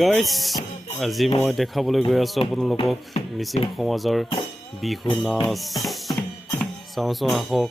Guys আজি মই দেখাবলৈ গৈ আছোঁ আপোনালোকক মিচিং সমাজৰ বিহু নাচ চাওঁচোন আহক।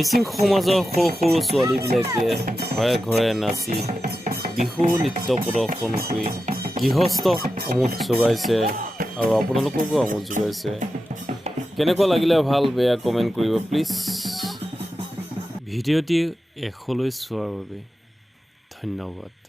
মিচিং সমাজৰ সৰু সৰু ছোৱালীবিলাকে ঘৰে ঘৰে নাচি বিহু নৃত্য প্ৰদৰ্শন কৰি গৃহস্থক আমোদ যোগাইছে আৰু আপোনালোককো আমোদ যোগাইছে। কেনেকুৱা লাগিলে ভাল বেয়া কমেণ্ট কৰিব প্লিজ। ভিডিঅ'টি শেষলৈ চোৱাৰ বাবে ধন্যবাদ।